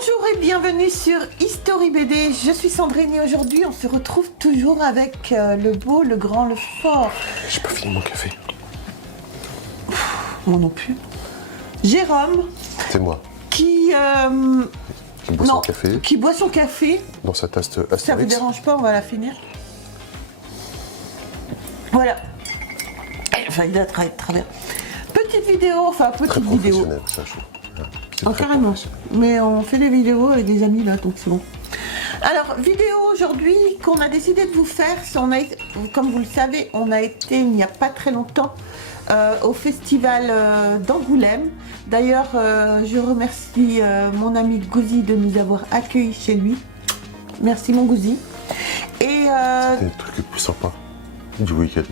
Bonjour et bienvenue sur History BD, je suis Sandrine et aujourd'hui on se retrouve toujours avec le beau, le grand, le fort. J'ai pas fini mon café. Moi non plus. Jérôme. C'est moi. Qui boit son café. Qui boit son café. Dans sa tasse Astérix. Ça vous dérange pas, on va la finir. Voilà. Enfin, il a très bien. Petite vidéo, enfin petite vidéo. Ça, Carrément. Mais on fait des vidéos avec des amis là, donc c'est bon. Alors, vidéo aujourd'hui qu'on a décidé de vous faire, comme vous le savez, on a été il n'y a pas très longtemps au festival d'Angoulême. D'ailleurs, je remercie mon ami Gouzi de nous avoir accueillis chez lui. Merci mon Gouzi. Et c'était le truc le plus sympa du week-end.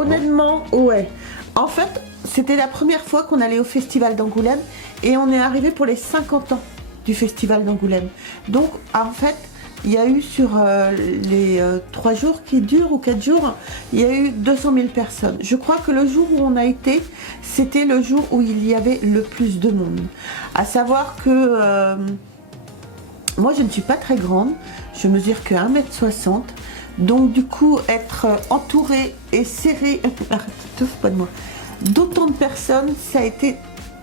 Honnêtement, ouais. En fait, c'était la première fois qu'on allait au festival d'Angoulême et on est arrivé pour les 50 ans du festival d'Angoulême. Donc, en fait, il y a eu sur les 3 jours qui durent ou 4 jours, il y a eu 200 000 personnes. Je crois que le jour où on a été, c'était le jour où il y avait le plus de monde. À savoir que moi, je ne suis pas très grande, je mesure que 1m60. Donc du coup, être entouré et serré, arrête, te fous pas de moi, d'autant de personnes, ça a été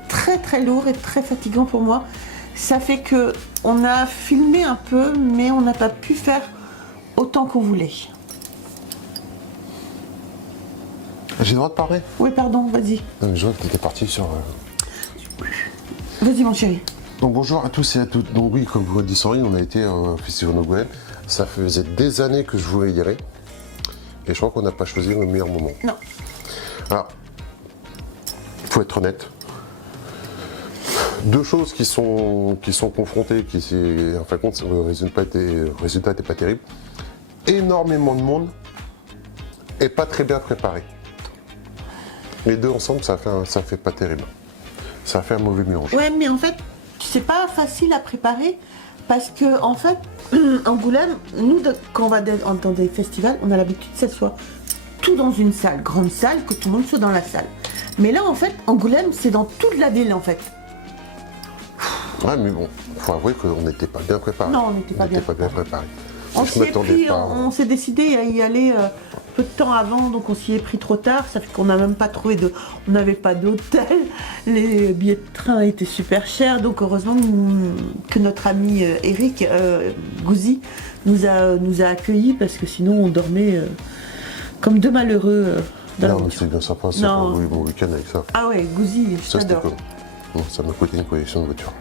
très lourd et très fatigant pour moi. Ça fait que on a filmé un peu, mais on n'a pas pu faire autant qu'on voulait. J'ai le droit de parler? Oui, pardon, vas-y. Non, mais je vois que tu étais parti sur... Vas-y mon chéri. Donc bonjour à tous et à toutes. Donc oui, comme vous le dites Sandrine, on a été au festival d'Angoulême. Ça faisait des années que je voulais y aller. Et je crois qu'on n'a pas choisi le meilleur moment. Non. Alors, il faut être honnête. Deux choses qui sont confrontées, en fin de compte, le résultat n'était pas terrible. Énormément de monde et pas très bien préparé. Les deux ensemble, ça fait pas terrible. Ça fait un mauvais mélange. Ouais, mais en fait, c'est pas facile à préparer parce que, en fait, Angoulême, nous, quand on va dans des festivals, on a l'habitude que ça soit tout dans une salle, grande salle, que tout le monde soit dans la salle. Mais là, en fait, Angoulême, c'est dans toute la ville, en fait. Ouais, mais bon, faut avouer qu'on n'était pas bien préparé. Non, on n'était pas bien préparé. On s'est décidé à y aller peu de temps avant, donc on s'y est pris trop tard. Ça fait qu'on n'a même pas trouvé on n'avait pas d'hôtel. Les billets de train étaient super chers, donc heureusement que notre ami Eric Gouzi nous a accueillis parce que sinon on dormait comme deux malheureux. Non, mais c'est bien sympa, c'est un bon week-end avec ça. Ah ouais, Gouzi, je t'adore. Cool. Bon, ça m'a coûté une collection de voitures.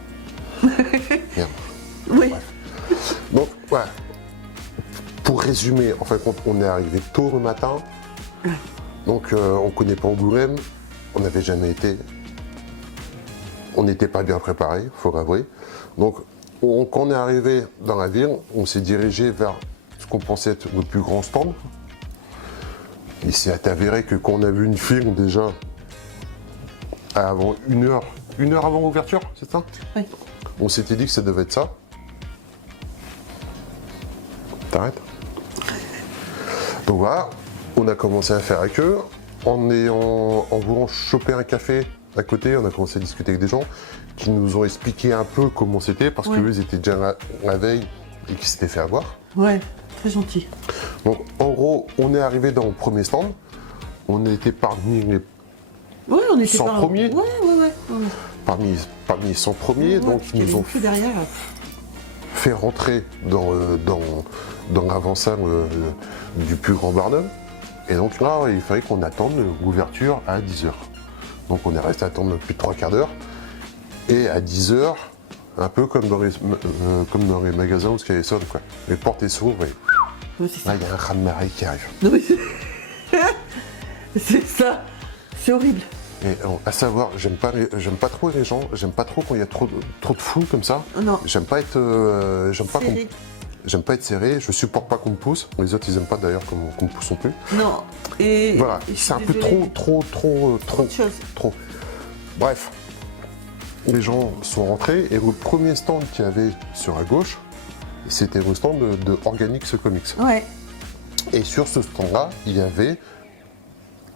Merde. Oui. Bref. Donc, ouais. Pour résumer, en fait, on est arrivé tôt le matin. Donc, on ne connaît pas Angoulême. On n'avait jamais été. On n'était pas bien préparé, il faut l'avouer. Donc, quand on est arrivé dans la ville, on s'est dirigé vers ce qu'on pensait être le plus grand stand. Il s'est avéré que quand on a vu une file déjà avant une heure avant l'ouverture, c'est ça? Oui. On s'était dit que ça devait être ça. T'arrêtes? Donc voilà, on a commencé à faire avec eux. En voulant choper un café à côté, on a commencé à discuter avec des gens qui nous ont expliqué un peu comment c'était, parce qu'eux, ils étaient déjà là la veille et qu'ils s'étaient fait avoir. Ouais, très gentil. Donc en gros, on est arrivé dans le premier stand. On était parmi les 100 premiers. Ouais. Parmi les 100 premiers, donc ils nous ont fait rentrer dans l'avant-salle du plus grand Barnum. Et donc là, il fallait qu'on attende l'ouverture à 10h. Donc on est resté à attendre plus de 3 quarts d'heure. Et à 10h, un peu comme dans les magasins où il sonne, quoi. Les portes s'ouvrent et là, il y a un raz-de-marée qui arrive. Non, mais c'est ça, c'est horrible. Et à savoir, j'aime pas trop les gens, j'aime pas trop quand il y a trop de fous comme ça. Non. J'aime pas être serré, je supporte pas qu'on me pousse. Les autres ils aiment pas d'ailleurs qu'on me pousse non plus. Non. Et voilà, c'est un peu trop de choses. Trop. Bref, les gens sont rentrés et le premier stand qu'il y avait sur la gauche, c'était le stand de Organix Comics. Ouais. Et sur ce stand-là, il y avait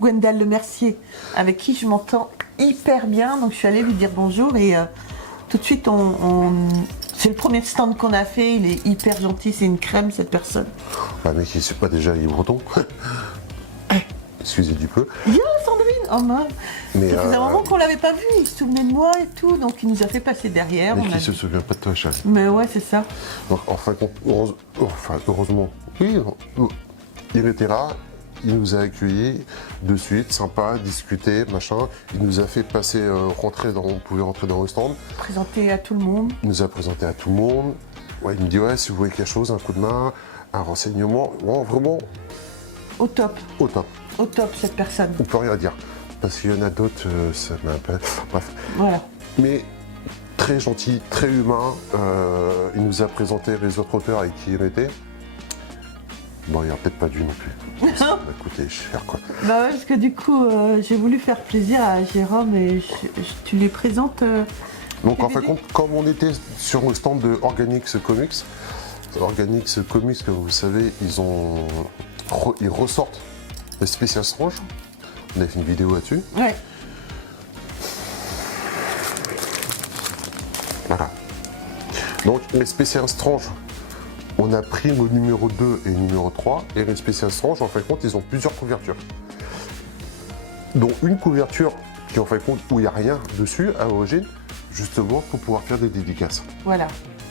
Gwendal Le Mercier, avec qui je m'entends hyper bien, donc je suis allée lui dire bonjour et tout de suite, c'est le premier stand qu'on a fait, il est hyper gentil, c'est une crème cette personne. Ouais, mais qui ne pas déjà, il est breton. Excusez du peu. Viens Sandrine, oh mince. Mais ça faisait un moment qu'on l'avait pas vu, il se souvenait de moi et tout, donc il nous a fait passer derrière. Mais qui se souvient pas de toi, Charlie. Mais ouais, c'est ça. Donc, heureusement, oui, il était là, il nous a accueillis de suite, sympa, discuter, machin. Il nous a fait passer, on pouvait rentrer dans le stand. Présenté à tout le monde. Il nous a présenté à tout le monde. Ouais, il me dit, ouais, si vous voyez quelque chose, un coup de main, un renseignement, ouais, vraiment. Au top. Au top. Au top, cette personne. On peut rien dire. Parce qu'il y en a d'autres, ça m'appelle. Bref. Voilà. Mais très gentil, très humain. Il nous a présenté les autres auteurs avec qui il était. Bon, il n'y a peut-être pas dû non plus. Ça m'a coûté cher, quoi. Bah ouais, parce que du coup, j'ai voulu faire plaisir à Jérôme et tu lui présentes. Donc, en fin de compte, comme on était sur le stand de Organix Comics, comme vous savez, ils ressortent le Spécial Strange. On a fait une vidéo là-dessus. Ouais. Voilà. Donc, les Spécial Strange, on a pris le numéro 2 et le numéro 3. Et les Spécial Strange, en fin de compte, ils ont plusieurs couvertures. Dont une couverture qui, en fin de compte, où il n'y a rien dessus à l'origine, justement pour pouvoir faire des dédicaces. Voilà.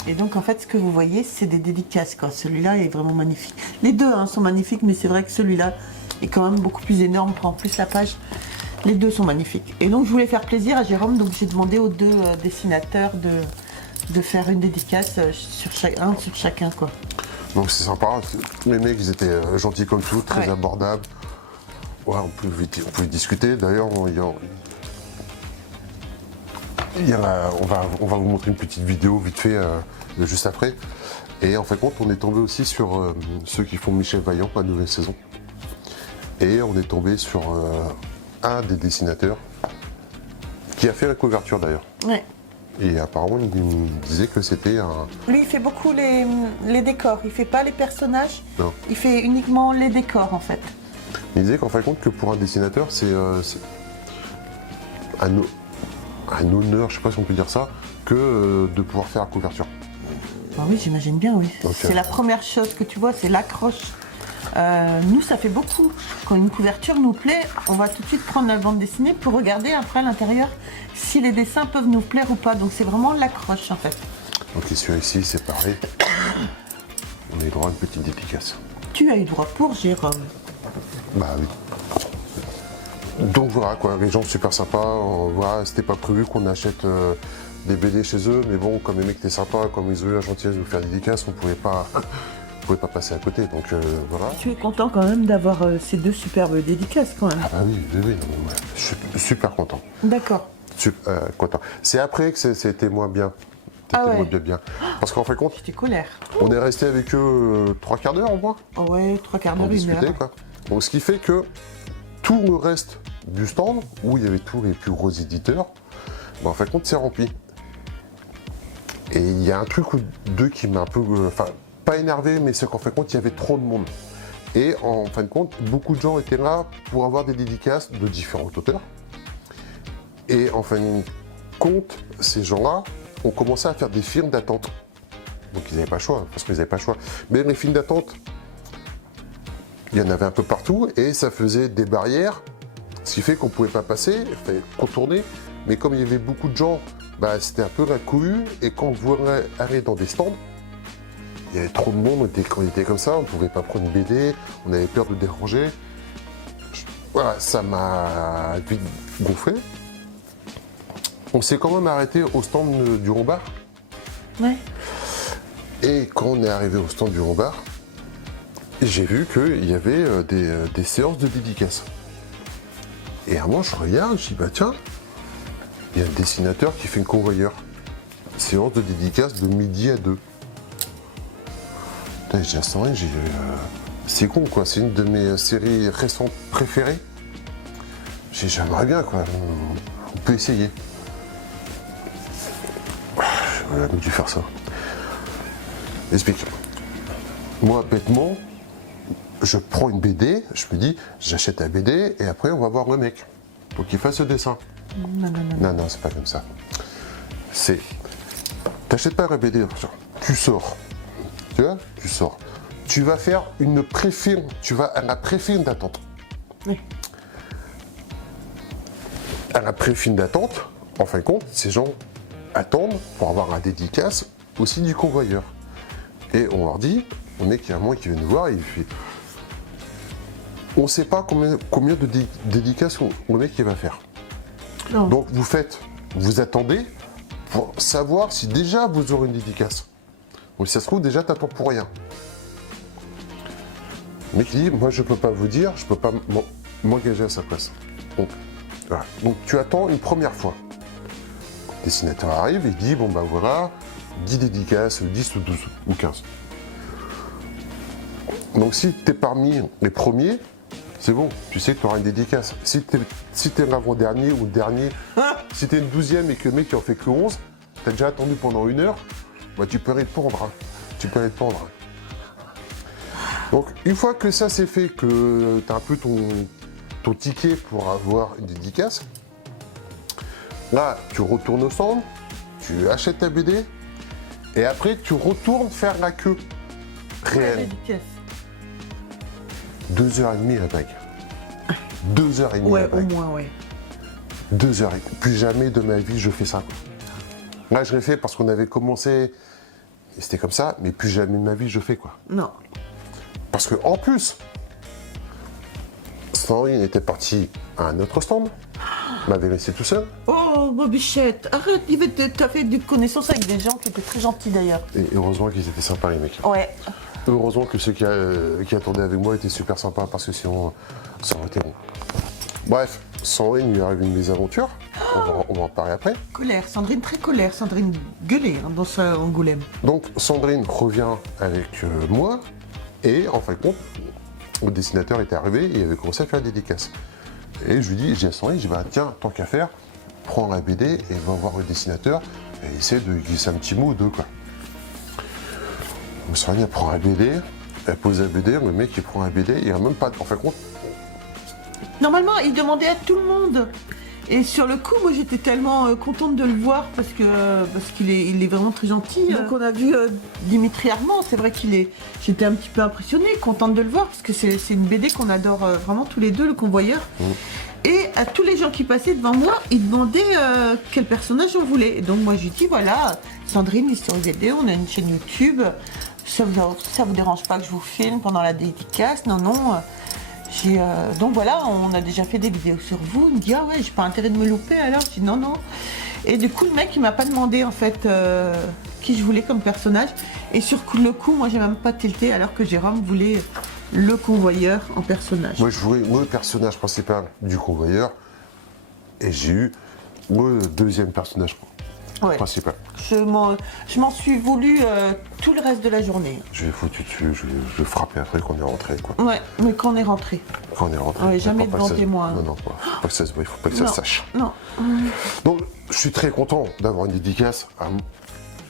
Et donc en fait ce que vous voyez c'est des dédicaces quoi. Celui-là est vraiment magnifique. Les deux sont magnifiques mais c'est vrai que celui-là est quand même beaucoup plus énorme, prend plus la page. Les deux sont magnifiques. Et donc je voulais faire plaisir à Jérôme, donc j'ai demandé aux deux dessinateurs de faire une dédicace sur chacun quoi. Donc c'est sympa, les mecs ils étaient gentils comme tout, très abordables. Ouais, on pouvait discuter, d'ailleurs on va vous montrer une petite vidéo vite fait juste après. Et en fin de compte, on est tombé aussi sur ceux qui font Michel Vaillant, la nouvelle saison. Et on est tombé sur un des dessinateurs qui a fait la couverture d'ailleurs. Ouais. Et apparemment, il me disait que c'était un... Lui, il fait beaucoup les décors, il fait pas les personnages, Non. Il fait uniquement les décors en fait. Il disait qu'en fin de compte, que pour un dessinateur, c'est un honneur, je sais pas si on peut dire ça, que de pouvoir faire la couverture. Ah oui, j'imagine bien, oui. Donc, c'est la première chose que tu vois, c'est l'accroche. Nous, ça fait beaucoup. Quand une couverture nous plaît, on va tout de suite prendre la bande dessinée pour regarder après à l'intérieur si les dessins peuvent nous plaire ou pas. Donc c'est vraiment l'accroche en fait. Ok, celui-ci, c'est pareil. On a eu droit à une petite dédicace. Tu as eu droit pour Jérôme. Bah oui. Donc voilà quoi, les gens super sympas, voilà, c'était pas prévu qu'on achète des BD chez eux, mais bon, comme les mecs étaient sympas, comme ils ont eu la gentillesse de nous faire des dédicaces, on pouvait pas passer à côté, donc voilà. Tu es content quand même d'avoir ces deux superbes dédicaces quand même. Ah bah oui, ouais, je suis super content. D'accord. Super content. C'est après que c'était moins bien. Bien. Parce qu'en fin de compte, j'étais colère. On est resté avec eux 3 quarts d'heure au moins. Oh ouais, 3 quarts d'heure, une heure. Quoi. Donc ce qui fait que tout le reste du stand, où il y avait tous les plus gros éditeurs, bah, en fin de compte, c'est rempli. Et il y a un truc ou deux qui m'a un peu, pas énervé, mais c'est qu'en fin de compte, il y avait trop de monde. Et en fin de compte, beaucoup de gens étaient là pour avoir des dédicaces de différents auteurs. Et en fin de compte, ces gens-là ont commencé à faire des files d'attente. Donc ils n'avaient pas le choix, parce qu'ils n'avaient pas le choix. Mais les files d'attente, il y en avait un peu partout et ça faisait des barrières, ce qui fait qu'on ne pouvait pas passer, il fallait contourner. Mais comme il y avait beaucoup de gens, bah, c'était un peu la cohue. Et quand on voulait aller dans des stands, il y avait trop de monde, on était comme ça, on ne pouvait pas prendre une BD, on avait peur de déranger. Voilà, ça m'a vite gonflé. On s'est quand même arrêté au stand du Rombard. Ouais. Et quand on est arrivé au stand du Rombard, j'ai vu qu'il y avait des séances de dédicaces. Et à moi, je regarde, je dis, bah tiens, il y a un dessinateur qui fait une convoyeur. Séance de dédicaces de midi à 2. Putain, j'ai dit, c'est con quoi, c'est une de mes séries récentes préférées. J'aimerais bien quoi, on peut essayer. J'aurais dû faire ça. Explique. Moi, bêtement, je prends une BD, je me dis, j'achète la BD et après on va voir le mec pour qu'il fasse le dessin. Non. Non, c'est pas comme ça. C'est t'achètes pas un BD, tu sors. Tu vois, tu sors. Tu vas faire une pré-film, tu vas à la pré-film d'attente. Oui. À la pré-film d'attente, en fin de compte, ces gens attendent pour avoir un dédicace aussi du convoyeur. Et on leur dit, on est qu'il y a un moment qui vient nous voir et il fait. On ne sait pas combien de dédicaces on est qui va faire. Non. Donc vous attendez pour savoir si déjà vous aurez une dédicace. Donc si ça se trouve, déjà t'attends pour rien. Le mec dit, moi je peux pas vous dire, je peux pas m'engager à sa place. Donc, voilà. Donc tu attends une première fois. Le dessinateur arrive et dit, bon bah voilà, 10 dédicaces, 10 ou 12 ou 15. Donc si tu es parmi les premiers, c'est bon, tu sais que tu auras une dédicace. Si tu es l'avant-dernier ou le dernier, si tu es une 12e et que le mec il en fait que 11, tu as déjà attendu pendant 1 heure, bah, tu peux répondre. Hein. Tu peux répondre. Donc une fois que ça c'est fait, que tu as un peu ton ticket pour avoir une dédicace, là tu retournes au stand, tu achètes ta BD et après tu retournes faire la queue réelle. 2h30 la bague. 2h30 ouais, la bague. Au moins, ouais. 2h30. Plus jamais de ma vie je fais ça. Là je l'ai fait parce qu'on avait commencé, et c'était comme ça, mais plus jamais de ma vie je fais quoi. Non. Parce que en plus, Sandrine était partie à un autre stand, m'avait laissé tout seul. Oh, Bobichette, arrête, t'as fait des connaissances avec des gens qui étaient très gentils d'ailleurs. Et heureusement qu'ils étaient sympas les mecs. Ouais. Heureusement que ceux qui attendaient avec moi étaient super sympas parce que sinon, ça aurait été bon. Bref, Sandrine lui arrive une mésaventure, on va en parler après. Colère, Sandrine très colère, Sandrine gueulée hein, dans sa Angoulême. Donc Sandrine revient avec moi et en fin de compte, le dessinateur était arrivé et il avait commencé à faire la dédicace. Et je lui dis, j'ai à Sandrine, je dis bah tiens, tant qu'à faire, prends la BD et va voir le dessinateur et essaie de glisser un petit mot ou deux quoi. Donc Sandrine elle prend la BD, elle pose la BD, le mec il prend la BD, il a même pas en fin de compte. Normalement, il demandait à tout le monde. Et sur le coup, moi j'étais tellement contente de le voir parce qu'il est vraiment très gentil. Donc on a vu Dimitri Armand, c'est vrai j'étais un petit peu impressionnée, contente de le voir parce que c'est une BD qu'on adore vraiment tous les deux, le convoyeur. Et à tous les gens qui passaient devant moi, ils demandaient quel personnage on voulait. Et donc moi je lui dis voilà, Sandrine, l'histoire BD, on a une chaîne YouTube, ça vous dérange pas que je vous filme pendant la dédicace? Non, non. Donc voilà, on a déjà fait des vidéos sur vous. Il me dit ah ouais, j'ai pas intérêt de me louper alors. Je dis non, non. Et du coup, le mec il m'a pas demandé en fait qui je voulais comme personnage. Et sur le coup, moi j'ai même pas tilté alors que Jérôme voulait le convoyeur en personnage. Moi je voulais le personnage principal du convoyeur et j'ai eu le deuxième personnage principal. Je m'en suis voulu tout le reste de la journée. Je l'ai foutu dessus, je frappais après qu'on est rentré quoi. Ouais, mais quand on est rentré. Quand on est rentré. Ouais, jamais devant témoin. Non, non, faut pas que ça se voie, il faut pas que ça se sache. Non. Donc je suis très content d'avoir une dédicace.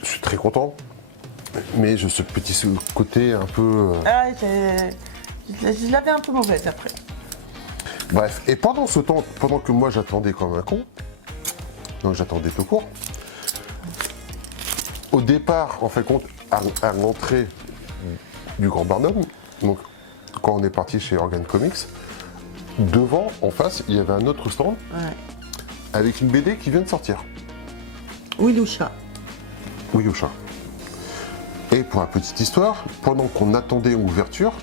Je suis très content. Mais j'ai ce petit côté un peu. Ah, je l'avais un peu mauvaise après. Bref, et pendant ce temps, pendant que moi j'attendais comme un con, donc j'attendais tout court, au départ, en fin de compte, à l'entrée du Grand Barnum, donc quand on est parti chez Organ Comics, devant, en face, il y avait un autre stand avec une BD qui vient de sortir. Wilusha. Wilusha. Et pour la petite histoire, pendant qu'on attendait l'ouverture,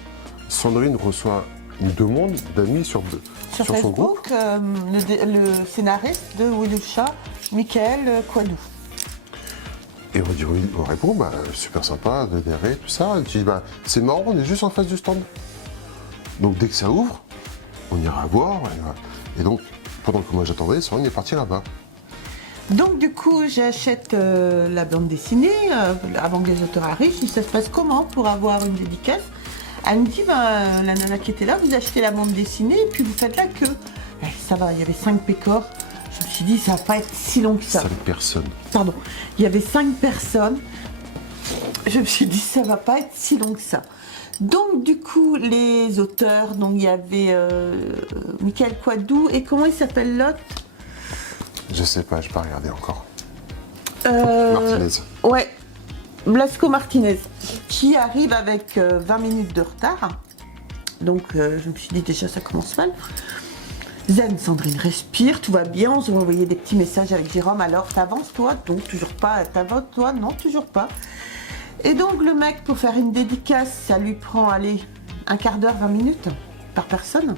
Sandrine reçoit une demande d'amis sur son groupe. Facebook, le scénariste de Wilusha, Michael Quadou. Et on dit oui, on répond, bah, super sympa, de derrière, tout ça. Et tu dis, bah, c'est marrant, on est juste en face du stand. Donc dès que ça ouvre, on ira voir. Et donc, pendant que moi j'attendais, Sandrine est partie là-bas. Donc du coup, j'achète la bande dessinée avant que les auteurs arrivent. Je dis, ça se passe comment pour avoir une dédicace? Elle me dit, la nana qui était là, vous achetez la bande dessinée et puis vous faites la queue. Ça va, il y avait 5 pécores. Je me suis dit, ça va pas être si long que ça. 5 personnes. Pardon, il y avait 5 personnes. Je me suis dit, ça va pas être si long que ça. Donc du coup, les auteurs, donc il y avait Michael Quadou et comment il s'appelle l'autre? Je sais pas, je n'ai pas regardé encore. Martinez. Ouais, Blasco Martinez, qui arrive avec 20 minutes de retard. Donc je me suis dit déjà ça commence mal. Zen, Sandrine, respire, tout va bien. On se envoyait des petits messages avec Jérôme. Alors, t'avances toi? Non, toujours pas. T'avances toi? Non, toujours pas. Et donc, le mec, pour faire une dédicace, ça lui prend, allez, un quart d'heure, 20 minutes par personne.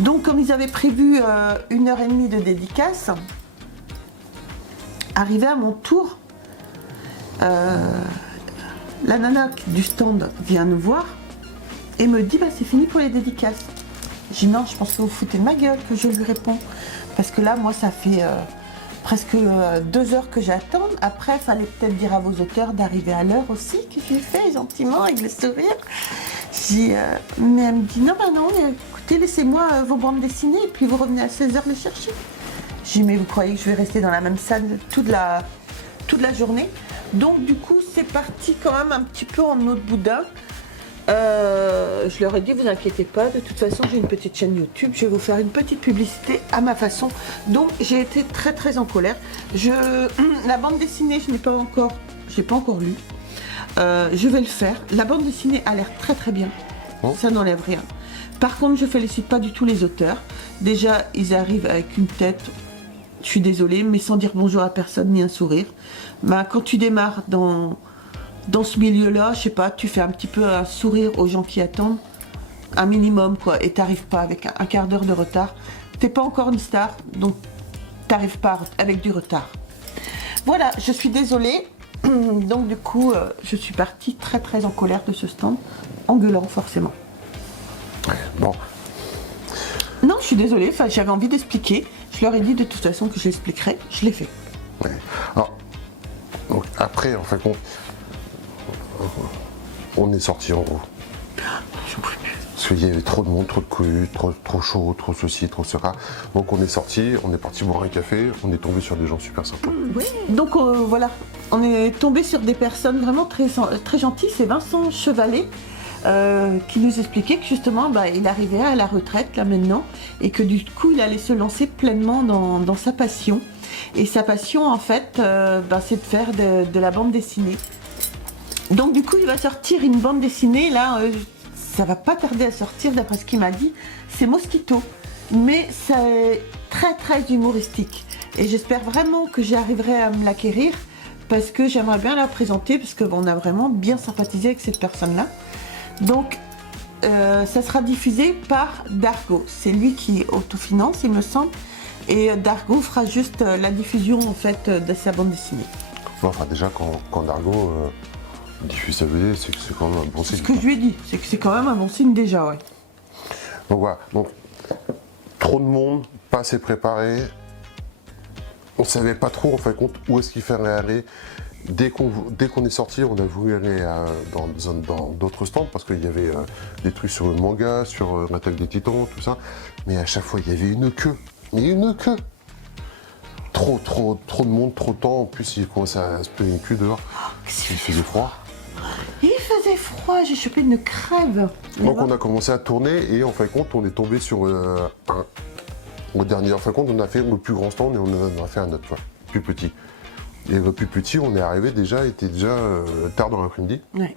Donc, comme ils avaient prévu 1h30 de dédicace, arrivé à mon tour, la nana du stand vient nous voir et me dit, bah, c'est fini pour les dédicaces. J'ai dit non, je pense que vous foutez de ma gueule que je lui réponds. Parce que là, moi, ça fait presque 2 heures que j'attends. Après, il fallait peut-être dire à vos auteurs d'arriver à l'heure aussi, que j'ai fait gentiment avec le sourire. Mais elle me dit non, bah non, écoutez, laissez-moi vos bandes dessinées et puis vous revenez à 16h les chercher. J'ai dit mais vous croyez que je vais rester dans la même salle toute la journée? Donc du coup, c'est parti quand même un petit peu en autre boudin. Je leur ai dit, vous inquiétez pas, de toute façon j'ai une petite chaîne YouTube, je vais vous faire une petite publicité à ma façon. Donc j'ai été très très en colère. La bande dessinée, je n'ai pas encore lu. Je vais le faire. La bande dessinée a l'air très très bien. Oh. Ça n'enlève rien. Par contre, je félicite pas du tout les auteurs. Déjà, ils arrivent avec une tête, je suis désolée, mais sans dire bonjour à personne ni un sourire. Bah, quand tu démarres dans ce milieu-là, je sais pas, tu fais un petit peu un sourire aux gens qui attendent, un minimum quoi, et t'arrives pas avec un quart d'heure de retard. T'es pas encore une star, donc t'arrives pas avec du retard. Voilà, je suis désolée. Donc du coup, je suis partie très très en colère de ce stand, en gueulant forcément. Bon. Non, je suis désolée, j'avais envie d'expliquer. Je leur ai dit de toute façon que je l'expliquerais, je l'ai fait. Ouais. Alors, donc, après, en fait, on est sorti en gros. Parce qu'il y avait trop de monde, trop de cohue, trop chaud, trop ceci, trop cela. Donc on est sorti, on est parti boire un café, on est tombé sur des gens super sympas. Oui. Donc voilà, on est tombé sur des personnes vraiment très, très gentilles. C'est Vincent Chevalet qui nous expliquait que justement il arrivait à la retraite là maintenant et que du coup il allait se lancer pleinement dans sa passion. Et sa passion en fait c'est de faire de la bande dessinée. Donc du coup il va sortir une bande dessinée là, ça va pas tarder à sortir d'après ce qu'il m'a dit, c'est Mosquito, mais c'est très très humoristique et j'espère vraiment que j'arriverai à me l'acquérir parce que j'aimerais bien la présenter parce qu'on a vraiment bien sympathisé avec cette personne là. Donc ça sera diffusé par Dargo, c'est lui qui autofinance il me semble, et Dargo fera juste la diffusion en fait de sa bande dessinée. Enfin déjà quand Dargo diffuse sa BD, c'est que c'est quand même un bon signe. C'est ce que je lui ai dit, c'est que c'est quand même un bon signe déjà, ouais. Donc voilà, donc trop de monde, pas assez préparé. On savait pas trop en fait compte où est-ce qu'il fallait aller. Dès qu'on est sorti, on a voulu aller dans d'autres stands parce qu'il y avait des trucs sur le manga, sur l'attaque des titans, tout ça. Mais à chaque fois, il y avait une queue. Mais une queue. Trop de monde, trop de temps. En plus, il commençait à se peler une queue dehors. Il faisait froid. Il faisait froid, j'ai chopé une crève. Donc on a commencé à tourner et en fin de compte, on est tombé sur au dernier. En fin de compte, on a fait le plus grand stand et on en a fait un autre, plus petit. Et le plus petit, on est arrivé était déjà tard dans l'après-midi. Ouais.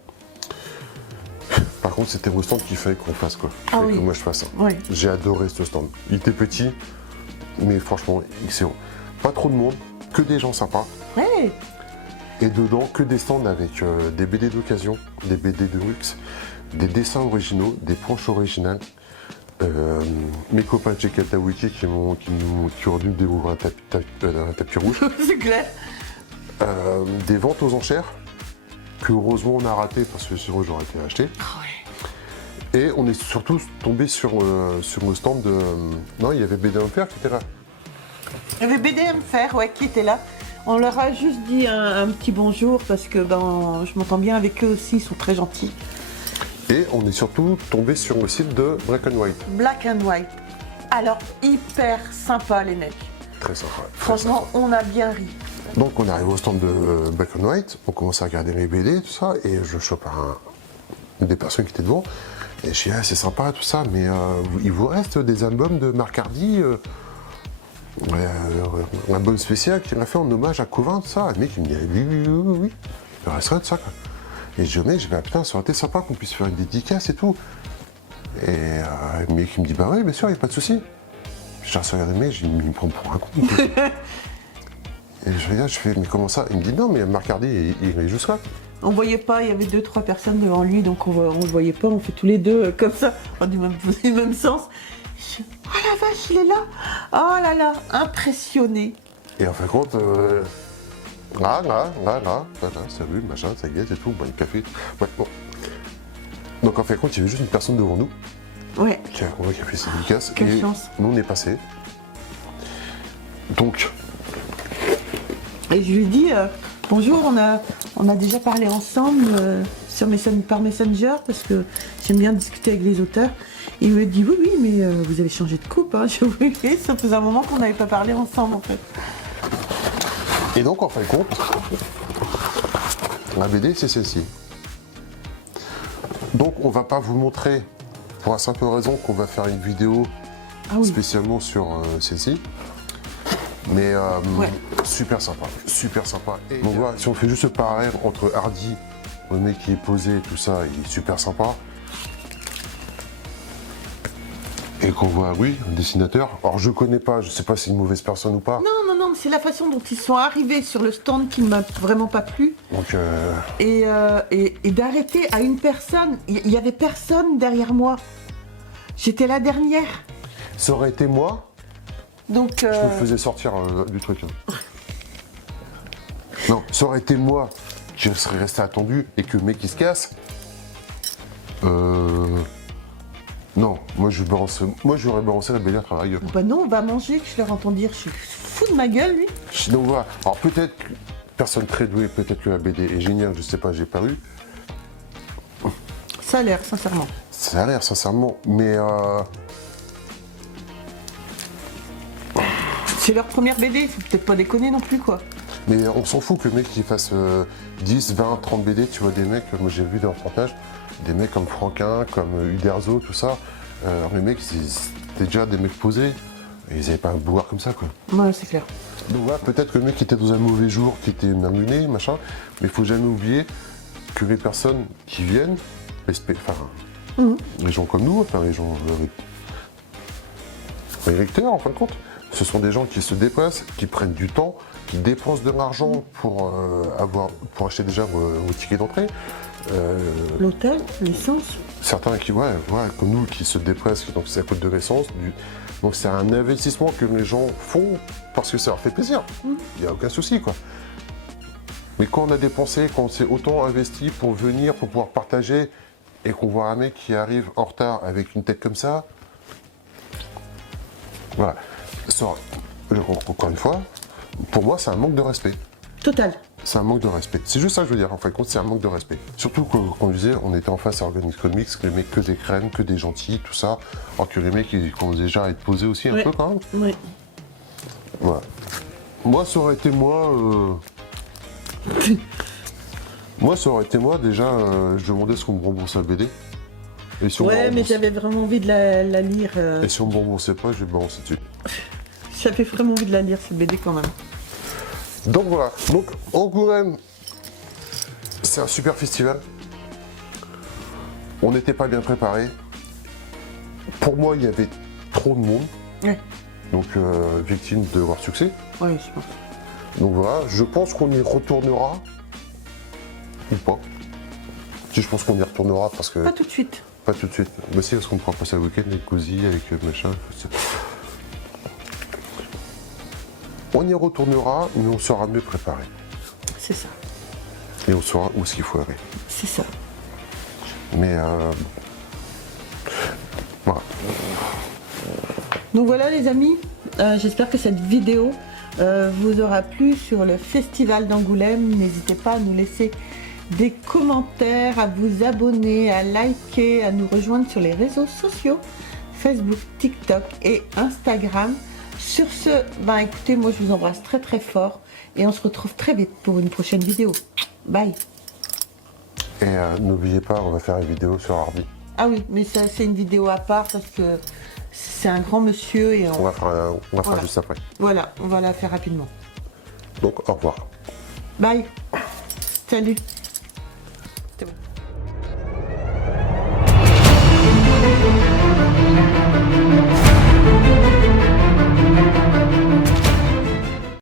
Par contre, c'était le stand qu'il fallait qu'on fasse, quoi. Ah oui. Que moi je fasse. Ouais. J'ai adoré ce stand. Il était petit, mais franchement, excellent. Pas trop de monde, que des gens sympas. Ouais. Et dedans, que des stands avec des BD d'occasion, des BD de luxe, des dessins originaux, des planches originales. Mes copains de chez Katawiki qui ont dû me découvrir un tapis rouge. C'est clair. Des ventes aux enchères, que heureusement on a raté parce que sinon j'aurais été acheté. Ouais. Et on est surtout tombé sur le stand de... Non, il y avait BDM Fer qui était là. Il y avait BDM Fer, ouais, qui était là. On leur a juste dit un petit bonjour parce que je m'entends bien avec eux aussi, ils sont très gentils. Et on est surtout tombé sur le site de Black and White. Black and White. Alors, hyper sympa les mecs. Très sympa. Franchement, on a bien ri. Donc on arrive au stand de Black and White, on commence à regarder les BD, tout ça, et je chope une des personnes qui étaient devant. Et je dis, c'est sympa tout ça, mais il vous reste des albums de Marc Hardy un bon spécial qu'il a fait en hommage à Covin, tout ça. Le mec, il me dit, oui. Il resterait de ça, quoi. Et je dis, mec, putain, ça aurait été sympa qu'on puisse faire une dédicace et tout. Et le mec, il me dit, bah ouais, bien sûr, il n'y a pas de souci. Je regarde le mec, il me prend pour un con. Et je regarde, je fais, mais comment ça? Il me dit, non, mais Marc Hardy, il est juste là. On voyait pas, il y avait 2-3 personnes devant lui, donc on le voyait pas, on fait tous les deux comme ça, on du même sens. Oh la vache, il est là! Oh là là, impressionné! Et en fin de compte, salut, machin, ça guette et tout, bon, le café. Ouais, bon. Donc en fin de compte, il y avait juste une personne devant nous. Ouais. Qui a fait ses dédicaces. Quelle chance. Nous, on est passés. Donc. Et je lui dis, bonjour, on a déjà parlé ensemble par Messenger, parce que j'aime bien discuter avec les auteurs. Il me dit, oui, mais vous avez changé de coupe, hein. Je dis, oui, ça faisait un moment qu'on n'avait pas parlé ensemble, en fait. Et donc, en fin de compte, la BD, c'est celle-ci. Donc, on va pas vous montrer, pour la simple raison qu'on va faire une vidéo spécialement sur celle-ci. Mais super sympa. Et donc voilà, si on fait juste le parallèle entre Hardy, le mec qui est posé et tout ça, il est super sympa. Et qu'on voit, oui, un dessinateur. Alors je connais pas, je sais pas si c'est une mauvaise personne ou pas. Non, c'est la façon dont ils sont arrivés sur le stand qui ne m'a vraiment pas plu. Donc et d'arrêter à une personne, il y avait personne derrière moi. J'étais la dernière. Ça aurait été moi. Donc je me faisais sortir du truc. Non, ça aurait été moi qui serais resté attendu et que le mec il se casse. Non, moi j'aurais balancé la BD à travers la gueule. Bah non, on va manger, que je leur entends dire, je suis fou de ma gueule, lui. Donc voilà, alors peut-être, personne très douée, peut-être que la BD est géniale, je sais pas, j'ai pas lu. Ça a l'air, sincèrement. Ça a l'air, sincèrement, mais c'est leur première BD, faut peut-être pas déconner non plus, quoi. Mais on s'en fout que le mec il fasse 10, 20, 30 BD, tu vois des mecs, moi j'ai vu des reportages, des mecs comme Franquin, comme Uderzo, tout ça, les mecs c'était déjà des mecs posés, et ils avaient pas un pouvoir comme ça quoi. Ouais, c'est clair. Donc voilà, peut-être que le mec était dans un mauvais jour, qui était malmené, machin, mais il faut jamais oublier que les personnes qui viennent, les gens comme nous, enfin les gens, les lecteurs en fin de compte, ce sont des gens qui se déplacent, qui prennent du temps, qui dépensent de l'argent pour acheter déjà vos tickets d'entrée. L'hôtel, l'essence. Certains qui, comme nous, qui se déplacent, donc ça coûte de l'essence. Donc c'est un investissement que les gens font parce que ça leur fait plaisir. Il n'y a aucun souci, quoi. Mais quand on a dépensé, quand on s'est autant investi pour venir, pour pouvoir partager, et qu'on voit un mec qui arrive en retard avec une tête comme ça, voilà. Encore une fois, pour moi, c'est un manque de respect. Total. C'est un manque de respect. C'est juste ça que je veux dire, en fin de compte, c'est un manque de respect. Surtout quand on disait, on était en face à Organic Comics, que les mecs que des crèmes, que des gentils, tout ça. Alors que les mecs, ils commencent déjà à être posés aussi un peu quand même. Oui. Voilà. Moi, ça aurait été moi. Moi, ça aurait été moi, déjà, je demandais ce qu'on me rembourse la BD. Et si mais j'avais vraiment envie de la lire. Et si on me remboursait pas, je vais me balancer dessus. J'avais vraiment envie de la lire, cette BD quand même. Donc voilà, donc Angoulême, c'est un super festival. On n'était pas bien préparés. Pour moi, il y avait trop de monde. Ouais. Donc victime de leur succès. Ouais, je pense. Donc voilà, je pense qu'on y retournera. Ou pas. Si je pense qu'on y retournera parce que. Pas tout de suite. Pas tout de suite. Mais si, parce qu'on pourra passer le week-end avec Cozy, avec machin. On y retournera, mais on sera mieux préparé. C'est ça. Et on saura où est-ce qu'il faut aller. C'est ça. Mais voilà. Donc voilà les amis, j'espère que cette vidéo vous aura plu sur le festival d'Angoulême. N'hésitez pas à nous laisser des commentaires, à vous abonner, à liker, à nous rejoindre sur les réseaux sociaux, Facebook, TikTok et Instagram. Sur ce, écoutez, moi je vous embrasse très très fort et on se retrouve très vite pour une prochaine vidéo. Bye. Et n'oubliez pas, on va faire une vidéo sur Hardy. Ah oui, mais ça c'est une vidéo à part parce que C'est un grand monsieur et On va faire juste après. Voilà, on va la faire rapidement. Donc au revoir. Bye. Salut.